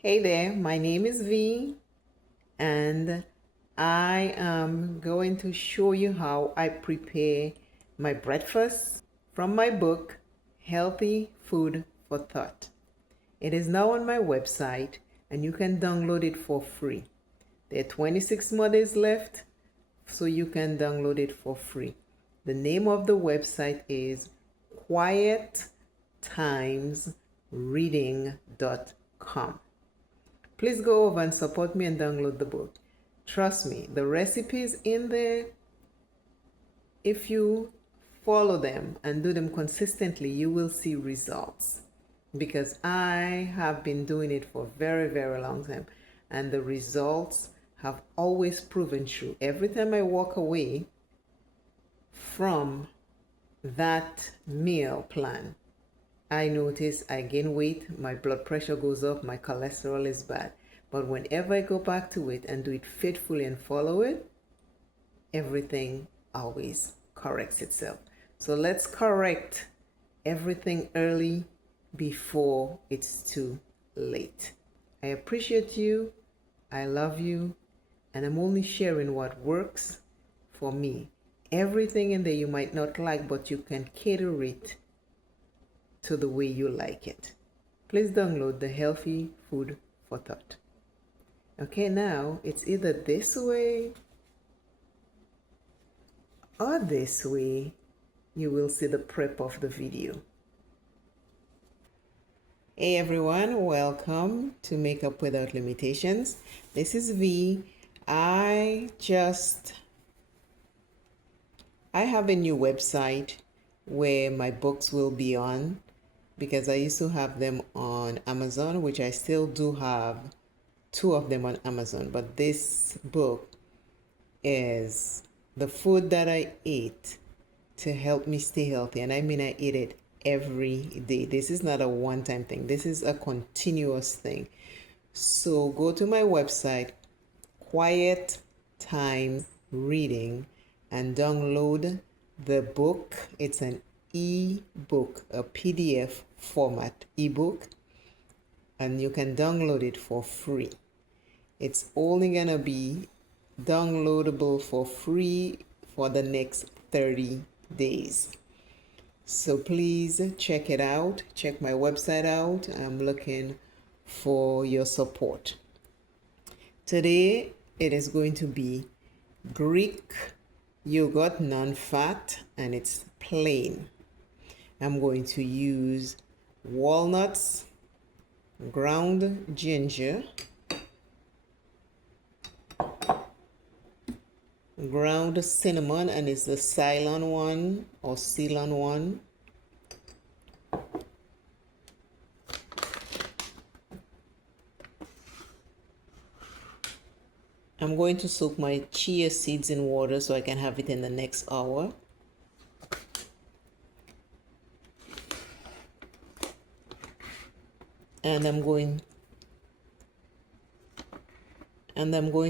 Hey there, my name is V, and I am going to show you how I prepare my breakfast from my book, Healthy Food for Thought. It is now on my website, and you can download it for free. There are 26 more days left, so you can download it for free. The name of the website is quiettimesreading.com. Please go over and support me and download the book. Trust me, the recipes in there, if you follow them and do them consistently, you will see results. Because I have been doing it for a very, very long time, and the results have always proven true. Every time I walk away from that meal plan, I notice I gain weight, my blood pressure goes up, my cholesterol is bad. But whenever I go back to it and do it faithfully and follow it, everything always corrects itself. So let's correct everything early before it's too late. I appreciate you, I love you, and I'm only sharing what works for me. Everything in there you might not like, but you can cater it to the way you like it. Please download the Healthy Food for Thought. Okay, now it's either this way or this way. You will see the prep of the video. Hey everyone, welcome to Makeup Without Limitations. This is V. I have a new website where my books will be on, because I used to have them on Amazon, which I still do have 2 of them on Amazon. But this book is the food that I eat to help me stay healthy. And I mean, I eat it every day. This is not a one-time thing. This is a continuous thing. So go to my website, Quiet Time Reading, and download the book. It's an e-book, a PDF format ebook, and you can download it for free. It's only gonna be downloadable for free for the next 30 days. So please check it out. Check my website out. I'm looking for your support. Today it is going to be Greek yogurt, non-fat, and it's plain. I'm going to use walnuts, ground ginger, ground cinnamon, and it's the Ceylon one or Ceylon one. I'm going to soak my chia seeds in water so I can have it in the next hour. And I'm going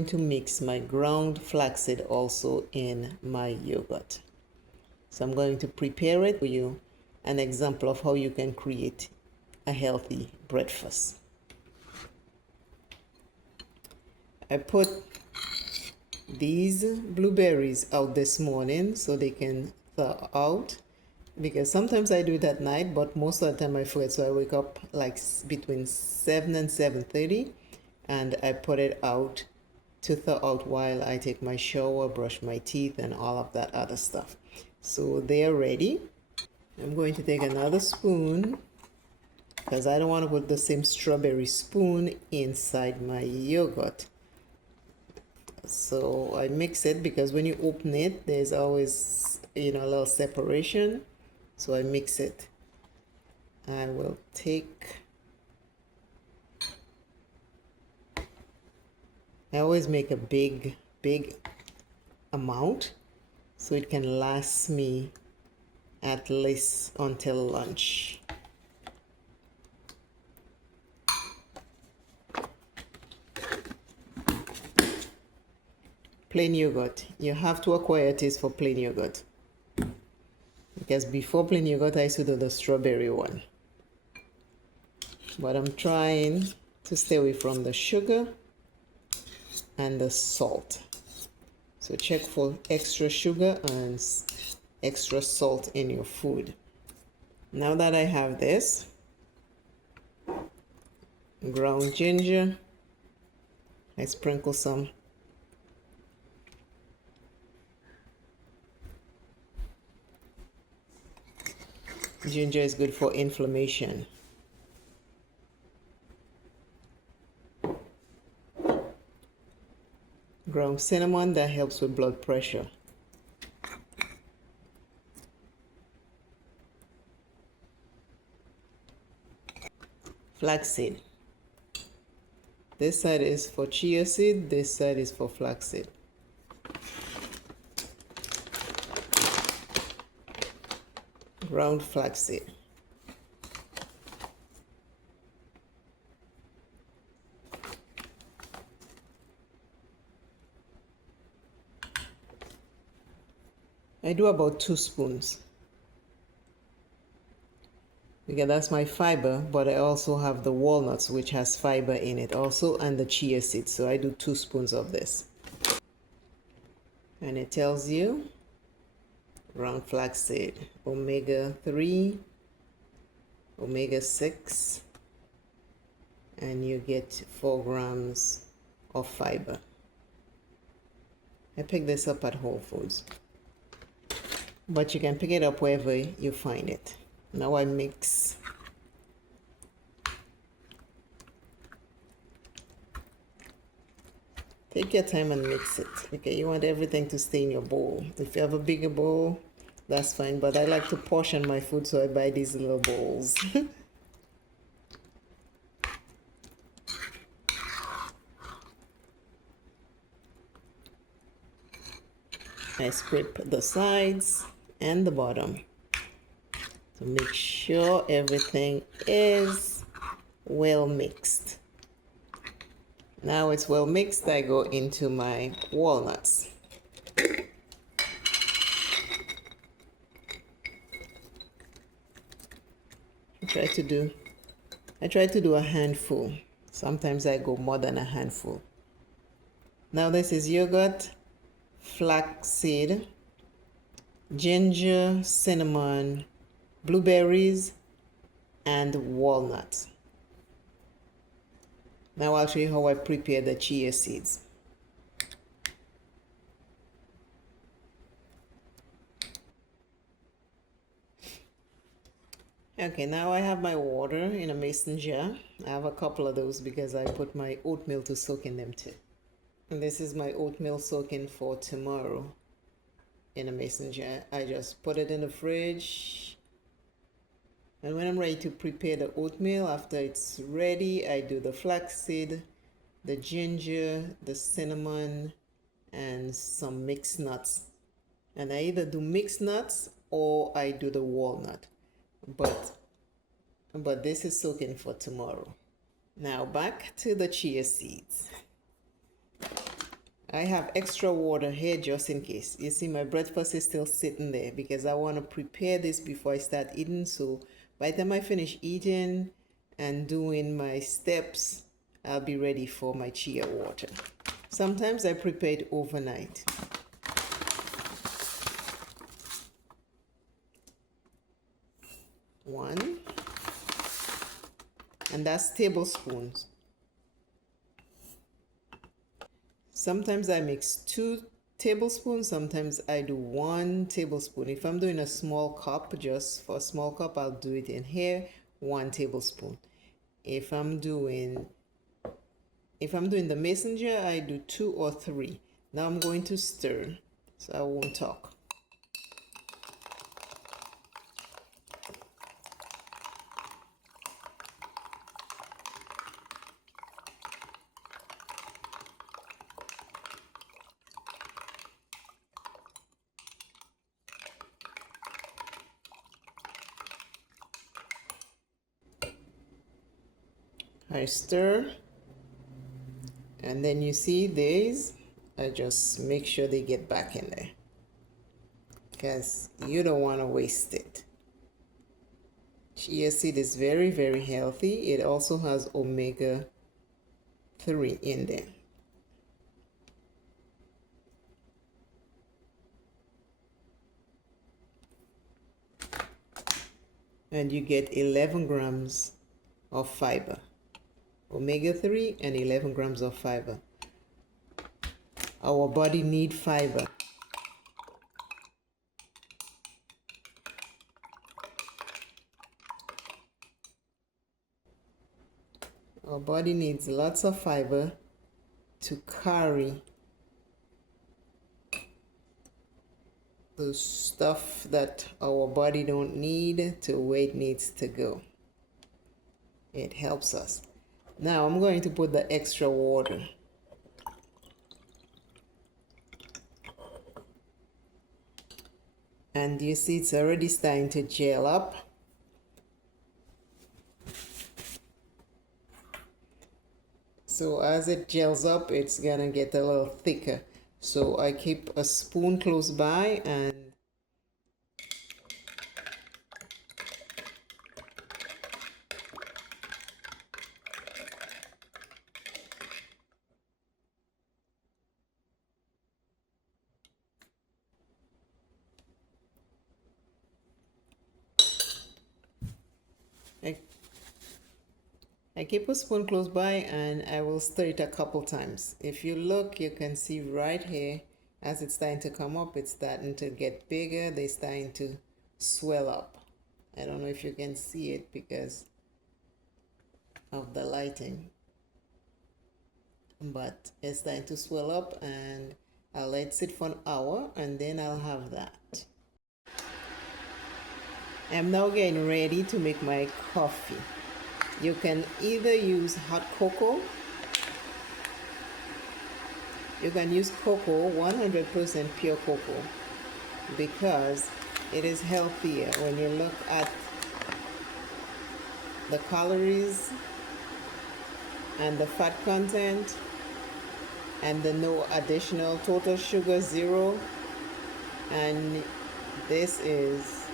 to mix my ground flaxseed also in my yogurt. So I'm going to prepare it for you, an example of how you can create a healthy breakfast. I put these blueberries out this morning so they can thaw out, because sometimes I do it at night, but most of the time I forget. So I wake up like between 7 and 7:30, and I put it out to thaw out while I take my shower, brush my teeth, and all of that other stuff. So they are ready. I'm going to take another spoon, because I don't want to put the same strawberry spoon inside my yogurt. So I mix it, because when you open it, there's always, a little separation. So I mix it. I will take, I always make a big amount so it can last me at least until lunch. Plain yogurt. You have to acquire a taste for plain yogurt, because before plain yogurt I used to do the strawberry one, but I'm trying to stay away from the sugar and the salt. So check for extra sugar and extra salt in your food. Now that I have this, ground ginger, I sprinkle some. Ginger is good for inflammation. Ground cinnamon, that helps with blood pressure. Flaxseed. This side is for chia seed, this side is for flaxseed. Ground flaxseed. I do about 2 spoons because that's my fiber, but I also have the walnuts, which has fiber in it also, and the chia seeds. So I do 2 spoons of this. And it tells you ground flaxseed, omega-3, omega-6, and you get 4 grams of fiber. I picked this up at Whole Foods, but you can pick it up wherever you find it. Now I mix. Take your time and mix it. Okay, you want everything to stay in your bowl. If you have a bigger bowl, that's fine, but I like to portion my food, so I buy these little bowls. I scrape the sides and the bottom to make sure everything is well mixed. Now it's well mixed, I go into my walnuts. I try to do a handful. Sometimes I go more than a handful. Now this is yogurt, flaxseed, ginger, cinnamon, blueberries, and walnuts. Now I'll show you how I prepare the chia seeds. Okay, now I have my water in a mason jar. I have a couple of those because I put my oatmeal to soak in them too. And this is my oatmeal soaking for tomorrow in a mason jar. I just put it in the fridge. And when I'm ready to prepare the oatmeal, after it's ready, I do the flaxseed, the ginger, the cinnamon, and some mixed nuts. And I either do mixed nuts or I do the walnut. But this is soaking for tomorrow. Now back to the chia seeds. I have extra water here just in case. You see, my breakfast is still sitting there because I want to prepare this before I start eating. So by the time I finish eating and doing my steps, I'll be ready for my chia water. Sometimes I prepare it overnight. One, and that's tablespoons. Sometimes I mix 2 tablespoons, sometimes I do 1 tablespoon. If I'm doing a small cup, just for a small cup, I'll do it in here, 1 tablespoon. If I'm doing the mason jar, I do 2 or 3. Now I'm going to stir, so I won't talk. I stir, and then you see these, I just make sure they get back in there because you don't want to waste it. Chia seed is very, very healthy. It also has omega 3 in there. And you get 11 grams of fiber. Omega-3 and 11 grams of fiber. Our body needs fiber. Our body needs lots of fiber to carry the stuff that our body don't need to where it needs to go. It helps us. Now I'm going to put the extra water. And you see it's already starting to gel up. So as it gels up, it's gonna get a little thicker. So I keep a spoon close by and I keep a spoon close by and I will stir it a couple times. If you look, you can see right here, as it's starting to come up, it's starting to get bigger. They're starting to swell up. I don't know if you can see it because of the lighting, but it's starting to swell up, and I'll let it sit for an hour and then I'll have that. I'm now getting ready to make my coffee. You can either use hot cocoa. You can use cocoa, 100% pure cocoa, because it is healthier. When you look at the calories and the fat content and the no additional total sugar, 0, and this is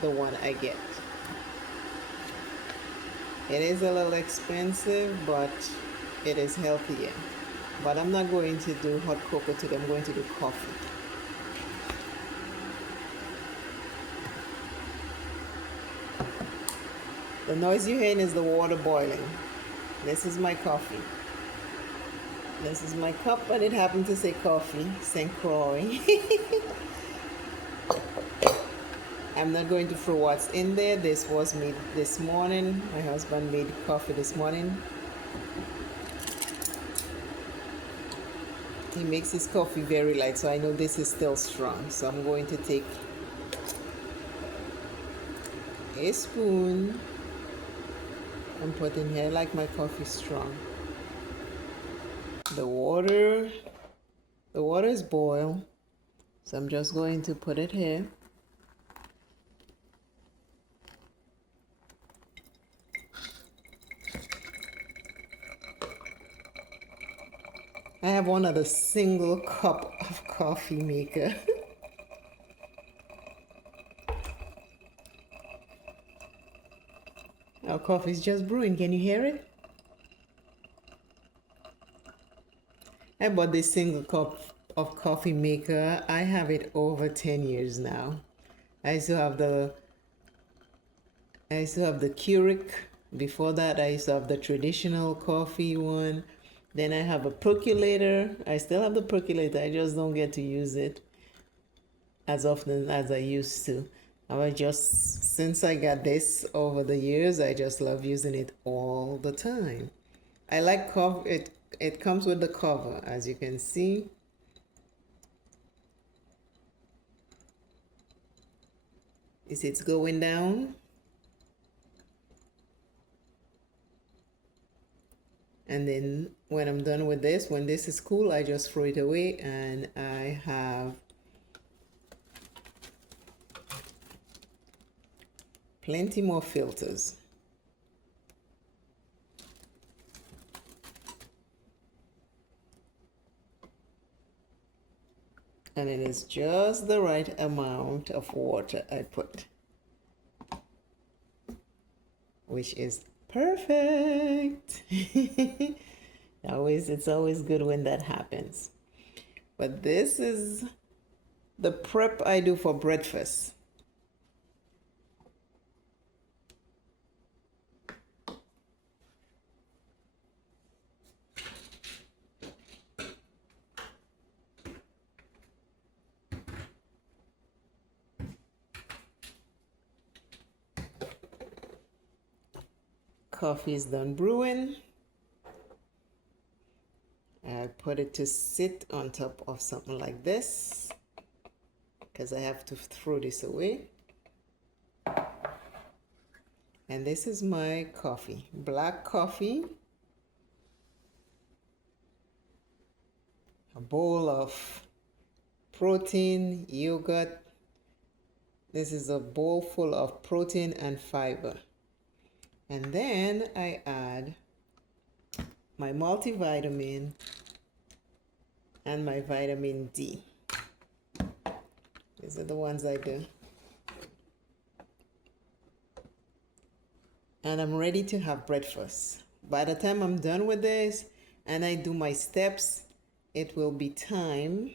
the one I get. It is a little expensive, but it is healthier. But I'm not going to do hot cocoa today. I'm going to do coffee. The noise you're hearing is the water boiling. This is my coffee. This is my cup, and it happened to say coffee, St. Croix. I'm not going to throw what's in there. This was made this morning. My husband made coffee this morning. He makes his coffee very light, so I know this is still strong. So I'm going to take a spoon and put in here. I like my coffee strong. The water is boiled, so I'm just going to put it here. I have one other single cup of coffee maker. Our coffee is just brewing. Can you hear it? I bought this single cup of coffee maker. I have it over 10 years now. I used to have the Keurig. Before that, I used to have the traditional coffee one. Then I have a percolator. I still have the percolator. I just don't get to use it as often as I used to. Since I got this over the years, I just love using it all the time. I like coffee. It comes with the cover, as you can see. It's going down. And then when I'm done with this, when this is cool, I just throw it away, and I have plenty more filters. And it is just the right amount of water I put, which is perfect. It's always good when that happens. But this is the prep I do for breakfast. Coffee is done brewing. I put it to sit on top of something like this because I have to throw this away. And this is my coffee, black coffee. A bowl of protein, yogurt. This is a bowl full of protein and fiber. And then I add my multivitamin and my vitamin D. These are the ones I do. And I'm ready to have breakfast. By the time I'm done with this and I do my steps, it will be time.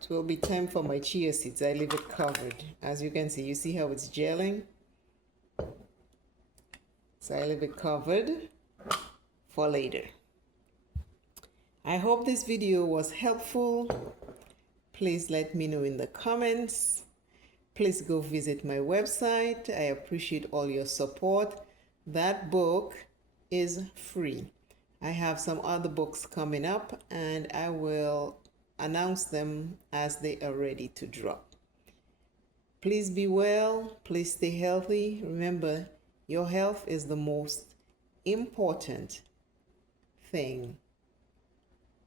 It will be time for my chia seeds. I leave it covered. As you can see, you see how it's gelling? So I leave it covered for later. I hope this video was helpful. Please let me know in the comments. Please go visit my website. I appreciate all your support. That book is free. I have some other books coming up and I will announce them as they are ready to drop. Please be well. Please stay healthy. Remember, your health is the most important thing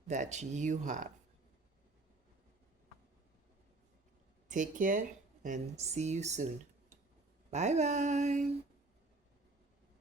that you have. Take care and see you soon. Bye bye.